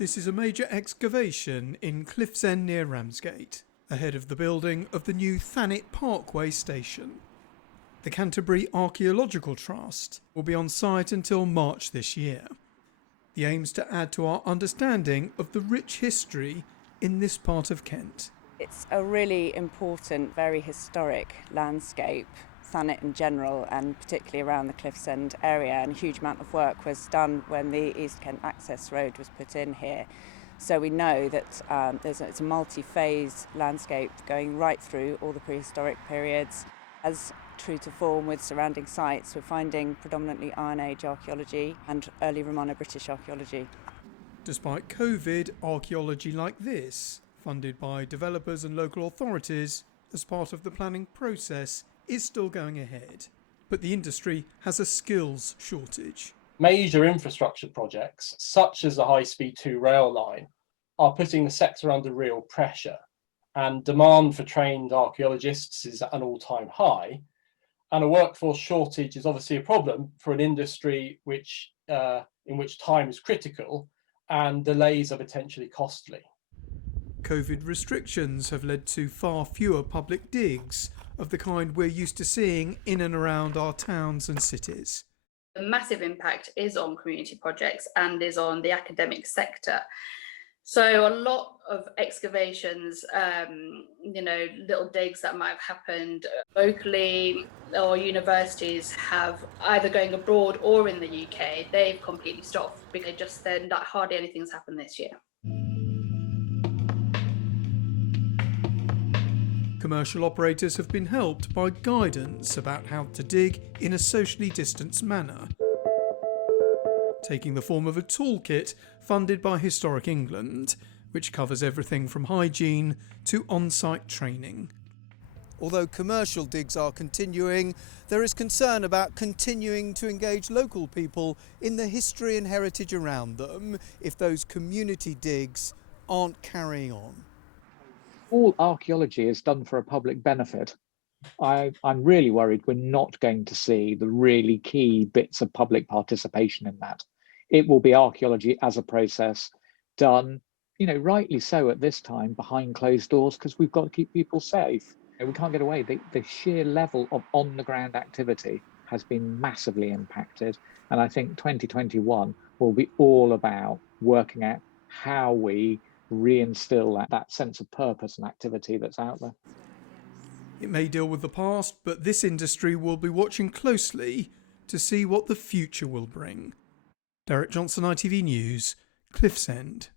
This is a major excavation in Cliffs End near Ramsgate, ahead of the building of the new Thanet Parkway station. The Canterbury Archaeological Trust will be on site until March this year. The aim's to add to our understanding of the rich history in this part of Kent. It's a really important, very historic landscape, Thanet in general, and particularly around the Cliffs End area, and a huge amount of work was done when the East Kent Access Road was put in here. So we know that it's a multi-phase landscape going right through all the prehistoric periods. As true to form with surrounding sites, we're finding predominantly Iron Age archaeology and early Romano-British archaeology. Despite COVID, archaeology like this, funded by developers and local authorities as part of the planning process, is still going ahead. But the industry has a skills shortage. Major infrastructure projects, such as the High-Speed 2 rail line, are putting the sector under real pressure, and demand for trained archaeologists is at an all-time high. And a workforce shortage is obviously a problem for an industry in which time is critical and delays are potentially costly. COVID restrictions have led to far fewer public digs of the kind we're used to seeing in and around our towns and cities. The massive impact is on community projects and is on the academic sector. So a lot of excavations, little digs that might have happened locally, or universities have either going abroad or in the UK, they've completely stopped because hardly anything's happened this year. Commercial operators have been helped by guidance about how to dig in a socially distanced manner, taking the form of a toolkit funded by Historic England, which covers everything from hygiene to on-site training. Although commercial digs are continuing, there is concern about continuing to engage local people in the history and heritage around them if those community digs aren't carrying on. All archaeology is done for a public benefit. I'm really worried we're not going to see the really key bits of public participation in that. It will be archaeology as a process done, rightly so at this time behind closed doors, because we've got to keep people safe. We can't get away. The sheer level of on-the-ground activity has been massively impacted. And I think 2021 will be all about working out how we reinstill that sense of purpose and activity that's out there. It may deal with the past, but this industry will be watching closely to see what the future will bring. Derek Johnson, ITV News, Cliffs End.